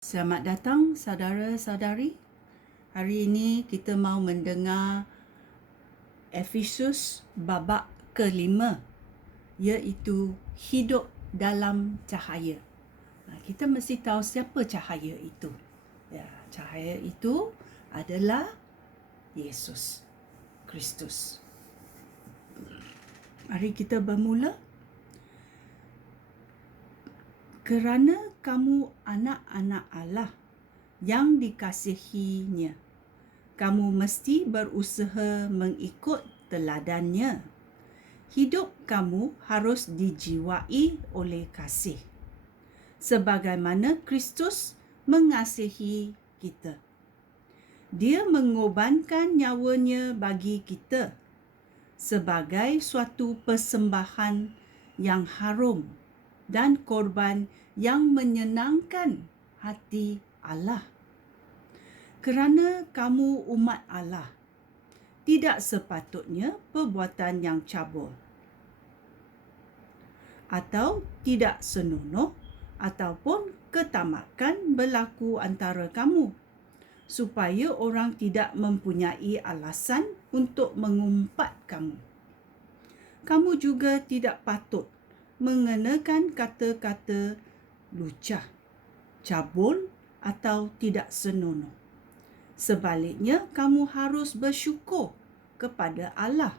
Selamat datang saudara-saudari. Hari ini kita mau mendengar Efesus babak ke-5, iaitu hidup dalam cahaya. Kita mesti tahu siapa cahaya itu. Cahaya itu adalah Yesus Kristus. Mari kita bermula. Kerana kamu anak-anak Allah yang dikasihinya, kamu mesti berusaha mengikut teladannya. Hidup kamu harus dijiwai oleh kasih, sebagaimana Kristus mengasihi kita. Dia mengorbankan nyawanya bagi kita sebagai suatu persembahan yang harum dan korban yang menyenangkan hati Allah. Kerana kamu umat Allah, tidak sepatutnya perbuatan yang cabul atau tidak senonoh ataupun ketamakan berlaku antara kamu, supaya orang tidak mempunyai alasan untuk mengumpat kamu. Kamu juga tidak patut mengenakan kata-kata lucah, cabul atau tidak senonoh. Sebaliknya, kamu harus bersyukur kepada Allah.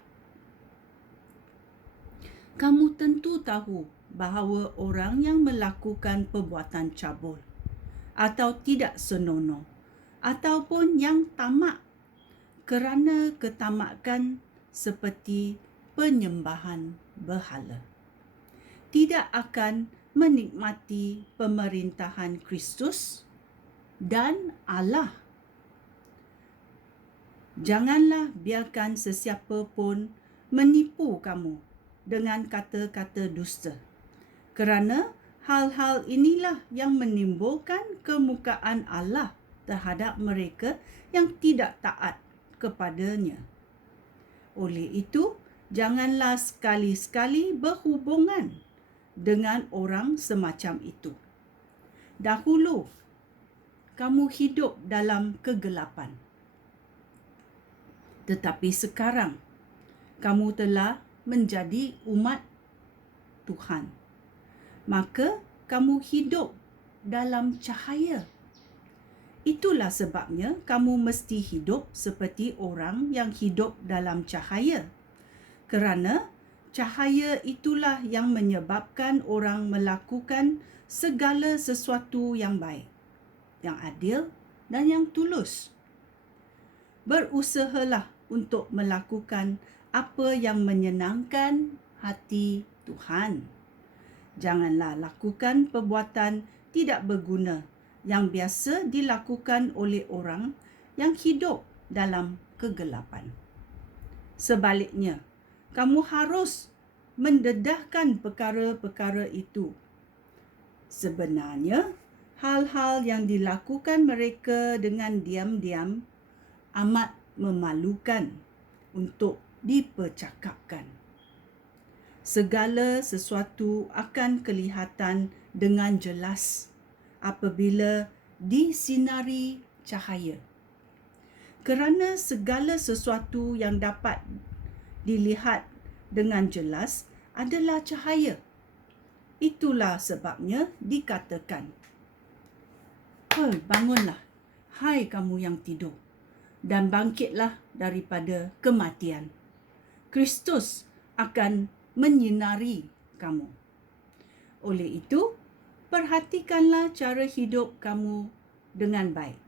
Kamu tentu tahu bahawa orang yang melakukan perbuatan cabul atau tidak senonoh ataupun yang tamak kerana ketamakan seperti penyembahan berhala, tidak akan menikmati pemerintahan Kristus dan Allah. Janganlah biarkan sesiapa pun menipu kamu dengan kata-kata dusta, kerana hal-hal inilah yang menimbulkan kemurkaan Allah terhadap mereka yang tidak taat kepadanya. Oleh itu, janganlah sekali-sekali berhubungan dengan orang semacam itu. Dahulu, kamu hidup dalam kegelapan. Tetapi sekarang, kamu telah menjadi umat Tuhan. Maka, kamu hidup dalam cahaya. Itulah sebabnya kamu mesti hidup seperti orang yang hidup dalam cahaya. Kerana cahaya itulah yang menyebabkan orang melakukan segala sesuatu yang baik, yang adil dan yang tulus. Berusahalah untuk melakukan apa yang menyenangkan hati Tuhan. Janganlah lakukan perbuatan tidak berguna yang biasa dilakukan oleh orang yang hidup dalam kegelapan. Sebaliknya, kamu harus mendedahkan perkara-perkara itu. Sebenarnya, hal-hal yang dilakukan mereka dengan diam-diam amat memalukan untuk dipercakapkan. Segala sesuatu akan kelihatan dengan jelas apabila disinari cahaya. Kerana segala sesuatu yang dapat dilihat dengan jelas adalah cahaya. Itulah sebabnya dikatakan, bangunlah, hai kamu yang tidur, dan bangkitlah daripada kematian. Kristus akan menyinari kamu. Oleh itu, perhatikanlah cara hidup kamu dengan baik.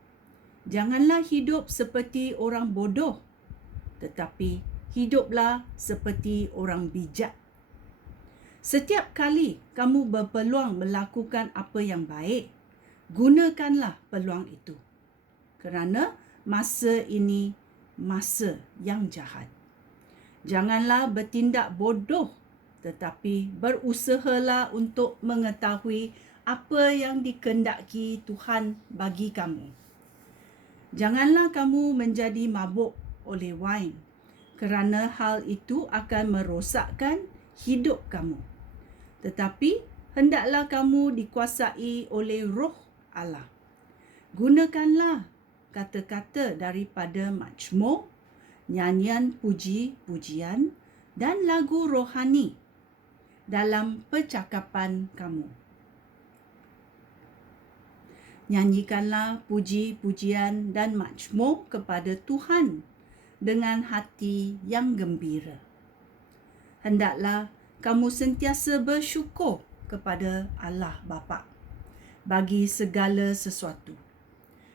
Janganlah hidup seperti orang bodoh, tetapi hiduplah seperti orang bijak. Setiap kali kamu berpeluang melakukan apa yang baik, gunakanlah peluang itu. Kerana masa ini masa yang jahat. Janganlah bertindak bodoh, tetapi berusahalah untuk mengetahui apa yang dikehendaki Tuhan bagi kamu. Janganlah kamu menjadi mabuk oleh wain, kerana hal itu akan merosakkan hidup kamu. Tetapi hendaklah kamu dikuasai oleh Roh Allah, Gunakanlah kata-kata daripada Mazmur, nyanyian puji-pujian dan lagu rohani dalam percakapan kamu. Nyanyikanlah puji-pujian dan Mazmur kepada Tuhan dengan hati yang gembira. Hendaklah kamu sentiasa bersyukur kepada Allah Bapa bagi segala sesuatu.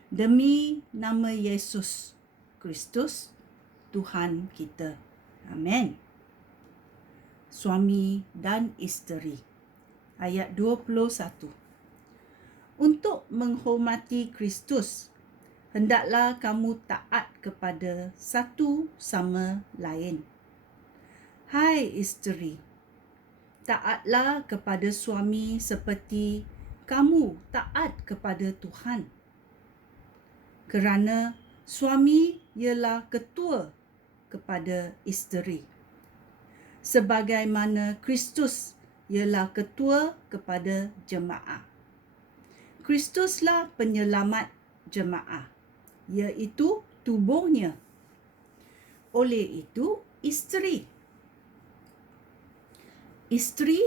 Demi nama Yesus Kristus, Tuhan kita. Amin. Suami dan isteri. Ayat 21. Untuk menghormati Kristus, hendaklah kamu taat kepada satu sama lain. Hai isteri, taatlah kepada suami seperti kamu taat kepada Tuhan. Kerana suami ialah ketua kepada isteri, sebagaimana Kristus ialah ketua kepada jemaah. Kristuslah penyelamat jemaah, iaitu tubuhnya. Oleh itu, isteri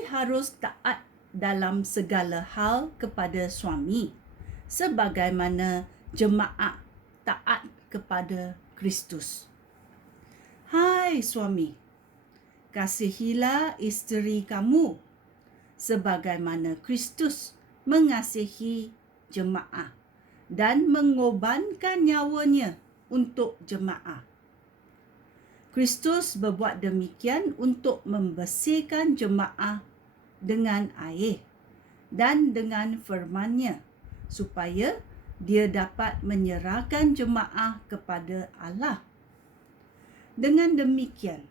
harus taat dalam segala hal kepada suami, sebagaimana jemaah taat kepada Kristus. Hai suami, kasihilah isteri kamu sebagaimana Kristus mengasihi jemaah dan mengorbankan nyawanya untuk jemaah. Kristus berbuat demikian untuk membersihkan jemaah dengan air dan dengan firman-Nya, supaya dia dapat menyerahkan jemaah kepada Allah. Dengan demikian,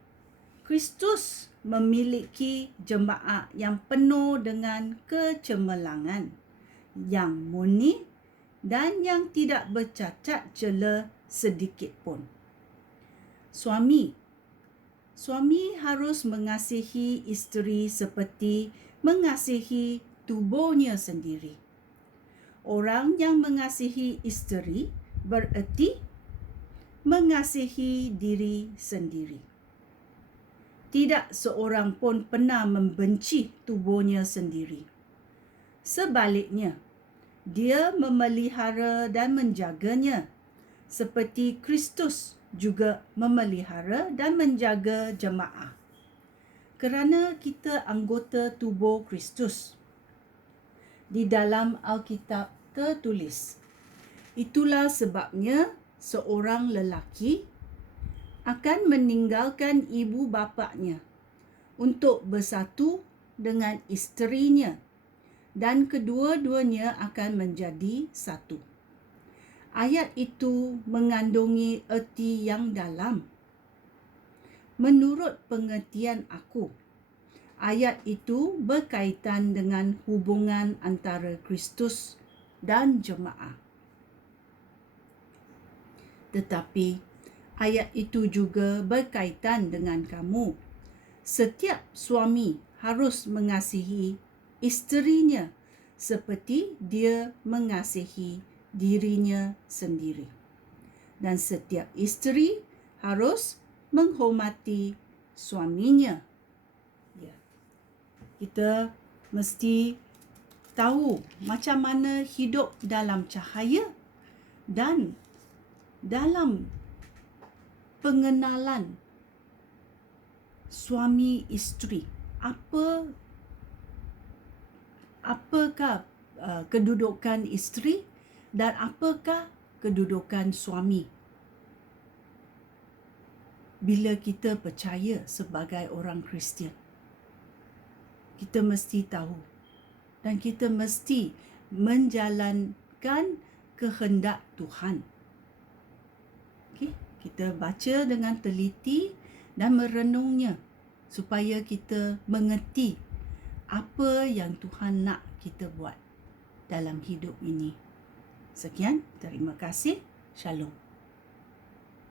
Kristus memiliki jemaah yang penuh dengan kecemerlangan, yang murni dan yang tidak bercacat cela sedikit pun. Suami harus mengasihi isteri seperti mengasihi tubuhnya sendiri. Orang yang mengasihi isteri bererti mengasihi diri sendiri. Tidak seorang pun pernah membenci tubuhnya sendiri. Sebaliknya, dia memelihara dan menjaganya, seperti Kristus juga memelihara dan menjaga jemaah. Kerana kita anggota tubuh Kristus. Di dalam Alkitab tertulis, itulah sebabnya seorang lelaki akan meninggalkan ibu bapanya untuk bersatu dengan isterinya, dan kedua-duanya akan menjadi satu. Ayat itu mengandungi erti yang dalam. Menurut pengertian aku, ayat itu berkaitan dengan hubungan antara Kristus dan jemaah. Tetapi ayat itu juga berkaitan dengan kamu. Setiap suami harus mengasihi isterinya seperti dia mengasihi dirinya sendiri. Dan setiap isteri harus menghormati suaminya. Kita mesti tahu macam mana hidup dalam cahaya dan dalam pengenalan suami isteri. Apakah kedudukan isteri dan apakah kedudukan suami? Bila kita percaya sebagai orang Kristian, kita mesti tahu dan kita mesti menjalankan kehendak Tuhan. Okay? Kita baca dengan teliti dan merenungnya supaya kita mengerti apa yang Tuhan nak kita buat dalam hidup ini. Sekian, terima kasih. Shalom.